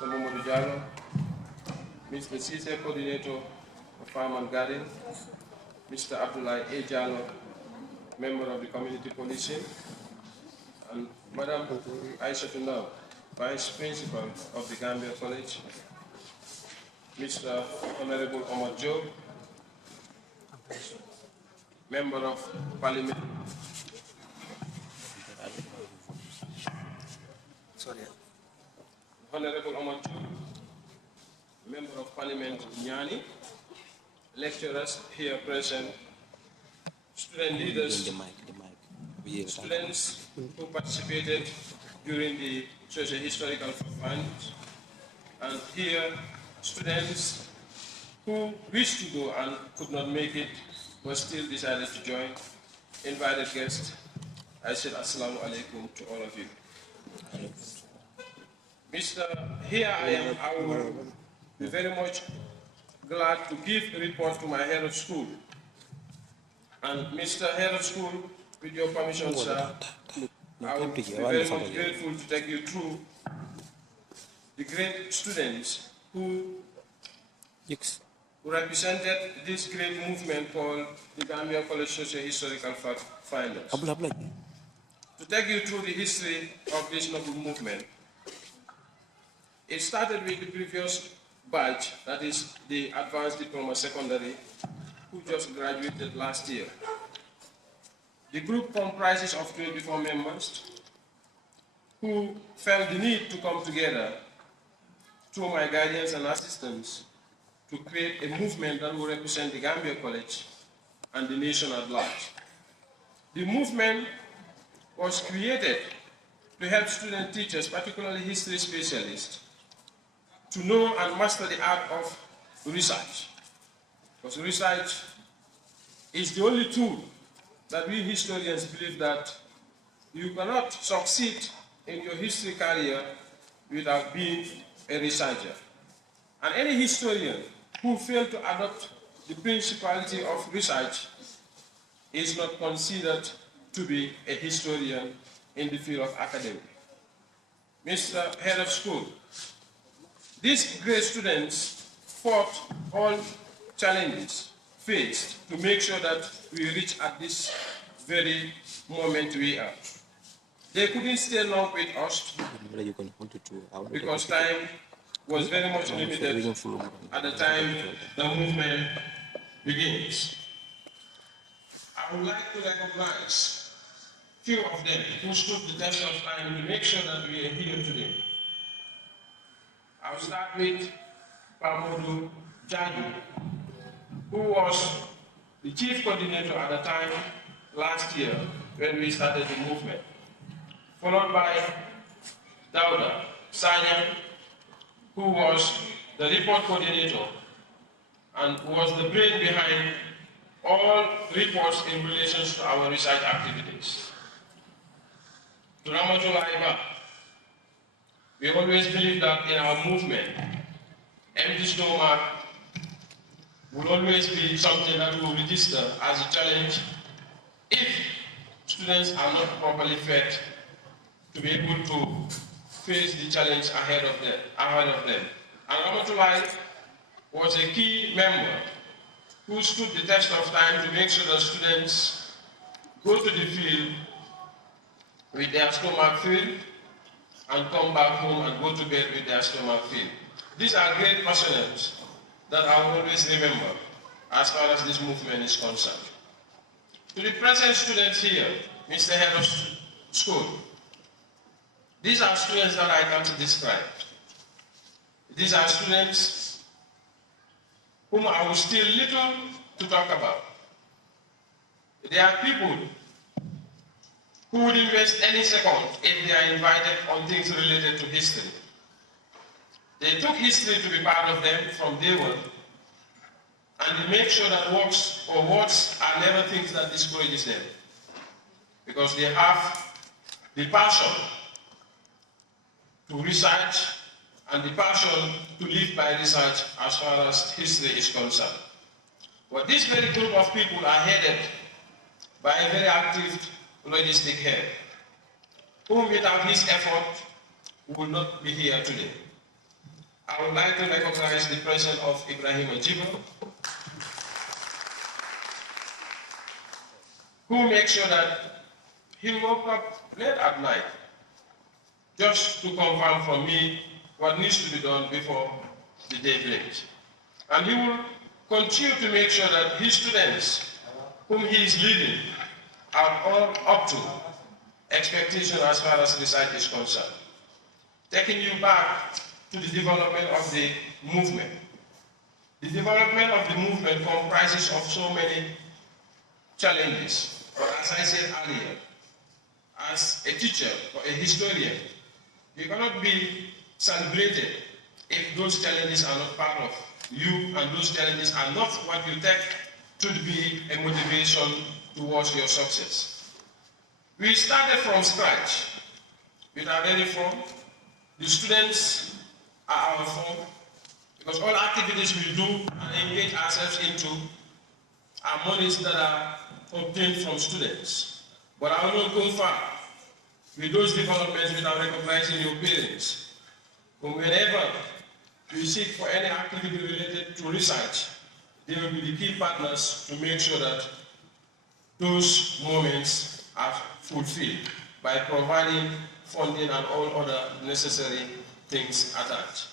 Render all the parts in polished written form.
Mr. Mamadou Diallo, Mr. Cisse, Coordinator of Farm and Garden, Mr. Abdullah A. Diallo, Member of the Community Policing, and Madam Aisha Tundao, Vice Principal of the Gambia College, Mr. Honorable Omar Job, Member of Parliament. Honorable Omar Job, Member of Parliament Nyani, lecturers here present, student leaders, students who participated during the socio-historical fund, and here students who wished to go and could not make it but still decided to join. Invited guests, I said Assalamu alaikum to all of you. Here I am, I will be very much glad to give a report to my head of school. And Mr. Head of School, with your permission, sir, I will be very much grateful to take you through the great students who represented this great movement called the Gambia College Socio-Historical Fact Finders. To take you through the history of this noble movement, it started with the previous batch, that is the Advanced Diploma Secondary, who just graduated last year. The group comprises of 24 members who felt the need to come together through my guidance and assistance to create a movement that will represent the Gambia College and the nation at large. The movement was created to help student teachers, particularly history specialists, to know and master the art of research. Because research is the only tool that we historians believe that you cannot succeed in your history career without being a researcher. And any historian who fails to adopt the principality of research is not considered to be a historian in the field of academy. Mr. Head of School, these great students fought all challenges faced to make sure that we reach at this very moment we are. They couldn't stay long with us because time was very much limited at the time the movement begins. I would like to recognize few of them who stood the test of time to make sure that we are here today. I'll start with Baboucarr Mboob, who was the chief coordinator at the time last year when we started the movement, followed by Dauda Sanyan, who was the report coordinator and was the brain behind all reports in relation to our research activities. To Ramatulaiba, we always believe that in our movement, empty stomach will always be something that we will register as a challenge if students are not properly fed to be able to face the challenge ahead of them. And Ramatulai was a key member who stood the test of time to make sure that students go to the field with their stomach filled and come back home and go to bed with their stomach filled. These are great personnel that I will always remember as far as this movement is concerned. To the present students here, Mr. Head of School, these are students that I can't describe. These are students whom I will still little to talk about. They are people who would invest any second if they are invited on things related to history. They took history to be part of them from day one, and they make sure that words are never things that discourages them, because they have the passion to research and the passion to live by research as far as history is concerned. But this very group of people are headed by a very active logistic head, whom without his effort would not be here today. I would like to recognize the presence of Ibrahim Ajibo, who makes sure that he woke up late at night just to confirm from me what needs to be done before the day breaks. And he will continue to make sure that his students, whom he is leading, are all up to expectation as far as research is concerned. Taking you back to the development of the movement. The development of the movement comprises of so many challenges. But as I said earlier, as a teacher or a historian, you cannot be celebrated if those challenges are not part of you and those challenges are not what you take to be a motivation towards your success. We started from scratch with our very form. The students are our form because all activities we do and engage ourselves into are monies that are obtained from students. But I will not go far with those developments without recognizing your parents. But whenever you seek for any activity related to research, they will be the key partners to make sure that those moments are fulfilled by providing funding and all other necessary things attached.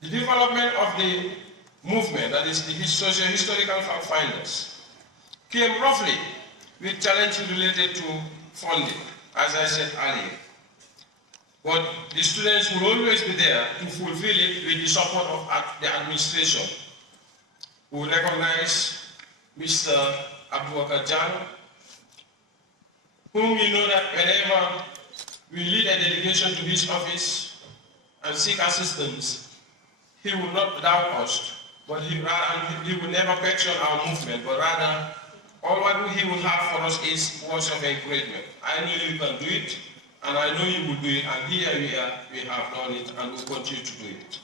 The development of the movement, that is the socio-historical fact finders, came roughly with challenges related to funding, as I said earlier. But the students will always be there to fulfill it with the support of the administration. We will recognize Mr. Baboucarr, whom you know that whenever we lead a delegation to his office and seek assistance, he will not doubt us, but he will never question our movement, but rather all what he will have for us is words of encouragement. I know you can do it, and I know you will do it, and here we have done it, and will continue to do it.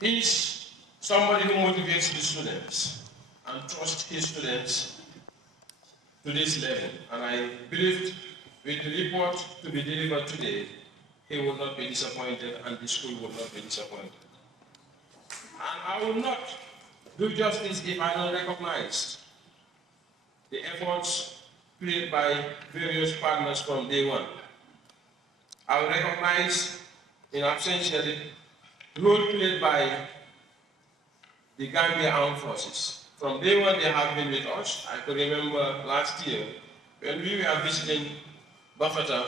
He's somebody who motivates the students and trusts his students to this level. And I believe with the report to be delivered today, he will not be disappointed and the school will not be disappointed. And I will not do justice if I don't recognize the efforts played by various partners from day one. I will recognize in absentia the role played by the Gambia Armed Forces. From day one, they have been with us. I could remember last year when we were visiting Bafata,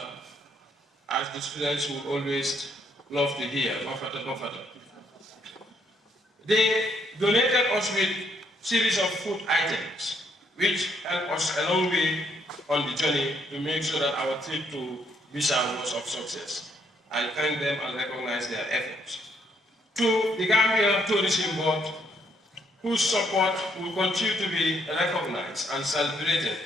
as the students would always love to hear, Bafata, Bafata. They donated us with a series of food items, which helped us a long way on the journey to make sure that our trip to Bissau was of success. I thank them and recognize their efforts. To the Gambia Tourism Board, whose support will continue to be recognized and celebrated,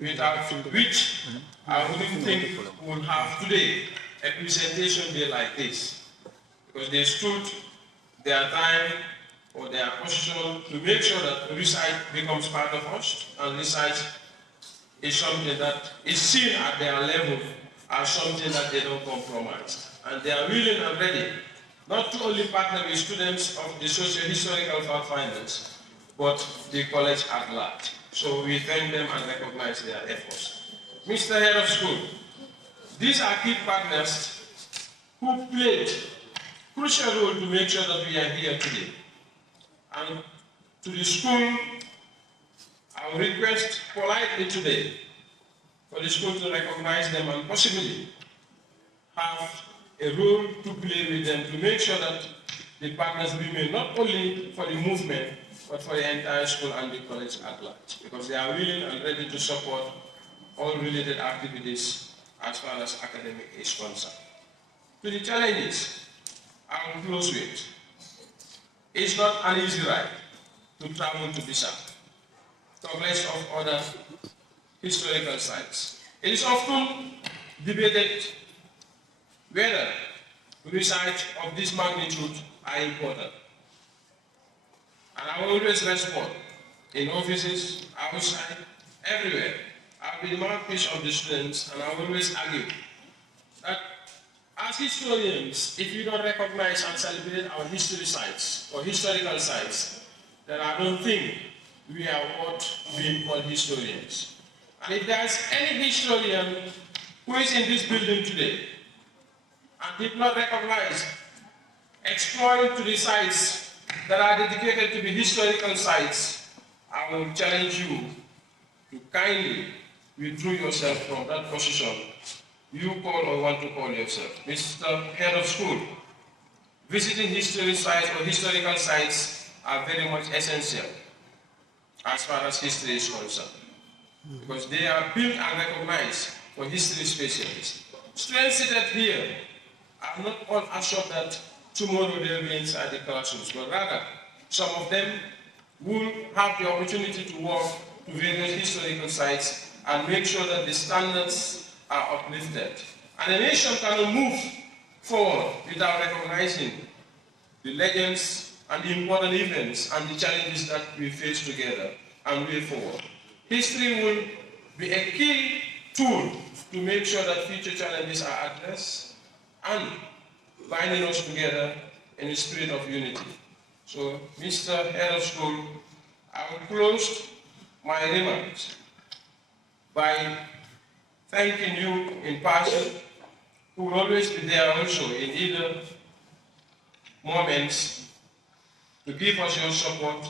without which I wouldn't think we'll have today a presentation day like this, because they stood their time or their position to make sure that research becomes part of us, and research is something that is seen at their level as something that they don't compromise. And they are willing and ready not to only partner with students of the socio-historical fact finders, but the college at large. So we thank them and recognize their efforts. Mr. Head of School, these are key partners who played a crucial role to make sure that we are here today. And to the school, I will request politely today for the school to recognize them and possibly have a role to play with them to make sure that the partners remain not only for the movement, but for the entire school and the college at large, because they are willing and ready to support all related activities as far as academic is concerned. To the challenges, I will close with. It's not an easy ride to travel to Bissau, talk less of other historical sites. It is often debated whether research of this magnitude are important. And I will always respond in offices, outside, everywhere. I'll be the mouthpiece of the students, and I will always argue that historians, if you don't recognize and celebrate our history sites or historical sites, then I don't think we are what being called historians. And if there's any historian who is in this building today and did not recognize exploring to the sites that are dedicated to the historical sites, I will challenge you to kindly withdraw yourself from that position you call or want to call yourself. Mr. Head of School, visiting history sites or historical sites are very much essential as far as history is concerned, because they are built and recognized for history specialists. Students seated here are not all assured that tomorrow they'll be inside the classrooms, but rather some of them will have the opportunity to walk to various historical sites and make sure that the standards are uplifted. And a nation cannot move forward without recognizing the legends and the important events and the challenges that we face together and way forward. History will be a key tool to make sure that future challenges are addressed and binding us together in a spirit of unity. So, Mr. Head of School, I will close my remarks by thanking you in person, who will always be there also in either moments to give us your support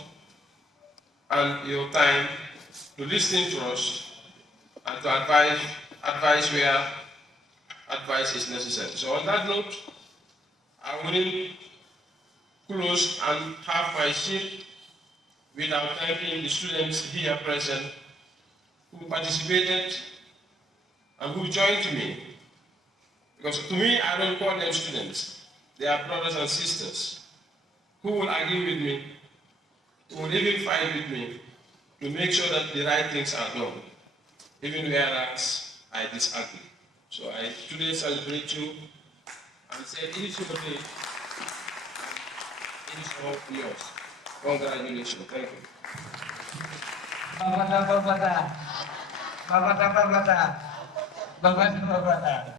and your time to listen to us and to advise where advice is necessary. So on that note, I will close and have my seat without thanking the students here present who participated and who joined me. Because to me, I don't call them students. They are brothers and sisters who will agree with me, who will even fight with me to make sure that the right things are done, even whereas I disagree. So I today celebrate you and say it is your day, it is all yours. Congratulations. Thank you. Baboucarr Mboob.